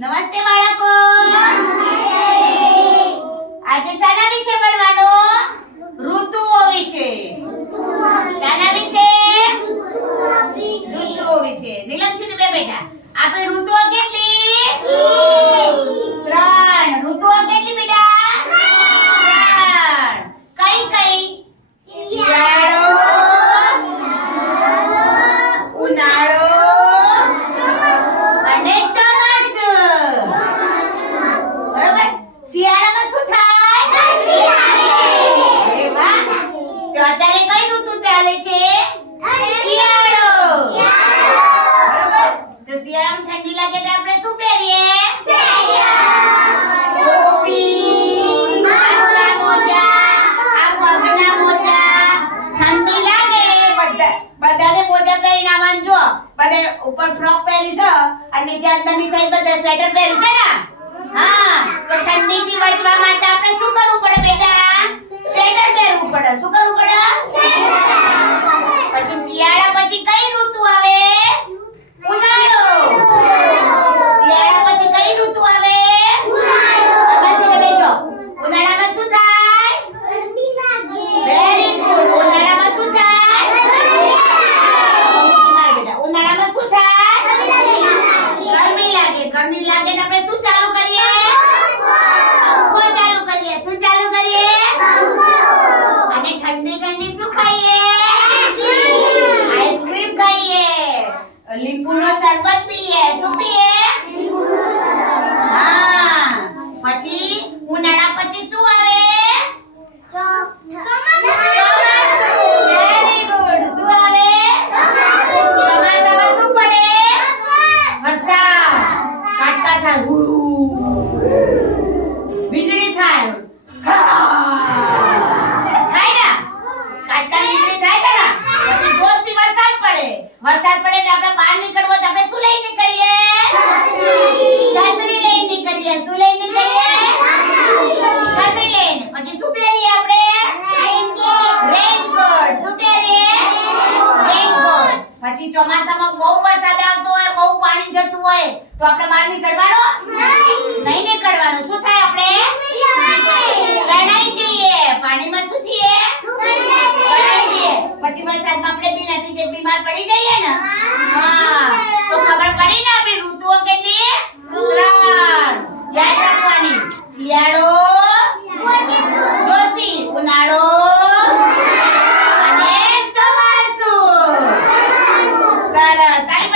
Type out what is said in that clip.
નમસ્તે બાળકો. આજે શાના વિશે ભણવાનું? ઋતુઓ વિશે. શાના વિશે? ઋતુઓ વિશે. નીલમસિંહ બે બેટા, આપણે ઋતુઓ કેટલી? 3. ઋતુઓ કેટલી બેટા? 3. કઈ? શિયાળો, ઉનાળો અને ચોમાસું. બરોબર? શિયાળામાં શું થાય? ઠંડી લાગે. અરે વાહ. તો અત્યારે કઈ ઋતુ ચાલે છે? શિયાળો. બરોબર? તો શિયાળામાં ઠંડી લાગે તો આપણે શું પહેરીએ? ટોપી, હાથના મોજા, આ પગના મોજા. ઠંડી લાગે બધાને મોજા પહેરીને આવવાનું. જો બધે ઉપર ફ્રોક પહેર્યું છે અને નીચે અંદરની સાઈડ બધા સ્વેટર પહેર્યું છે ને. હા, તો ઠંડીથી બચવા માટે આપણે શું કરવું પડે બેટા? સ્વેટર પહેરવું પડે. શું કરવું પડે? પછી શિયાળા પછી કઈ ઋતુ આવે? ઉનાળો. શિયાળા પછી કઈ ઋતુ આવે? ઉનાળો. તમે બેઠો. ઉનાળામાં શું થાય? ગરમી લાગે. Very good. ઉનાળામાં શું થાય? ઉનાળામાં શું થાય? ગરમી લાગે. ગરમી લાગે ને આપણે શું ચાલુ કરીએ? પંખો ચાલુ કરીએ. શું ચાલુ કરીએ? અને ઠંડી ઠંડી શું ખાઈએ? આઈસ્ક્રીમ ખાઈએ. લીંબુનો શરબત પીએ. શું પીએ? હા. પછી ઉનાળા પછી શું આવે? Very good. શું આવે? ચોમાસામાં શું પડે? વરસાદ. કાટકા થાય. વીજળી થાય. થાય ને? કાટકા વીજળી થાય છે ને? પછી જોરથી વરસાદ પડે. વરસાદ પડે ને આપણે બહાર નીકળવો તો આપણે શું લઈને નીકળીએ? છત્રી લઈને નીકળીએ. શું લઈને નીકળીએ? છત્રી લઈને. પછી શું પહેરીએ આપણે? રેનકોટ. શું પહેરીએ? રેનકોટ. પછી ચોમાસામાં બહુ વરસાદ આવતો હોય, બહુ પાણી જતું હોય તો આપણે બહાર નીકળવાનો? નહીં નીકળવાનું. શું થાય? આપણે તણાઈ જઈએ. પાણીમાં શું થઈએ? તણાઈ જઈએ. પછી વરસાદમાં આપણે ભીનાથી જે બીમાર પડી જઈએ ને. હા, તો ખબર પડી ને આપણી ઋતુઓ કેટલી? 3. યાદ રાખવાની. શિયાળો, જોશી, ઉનાળો અને ચોમાસું. સરસ. તાળી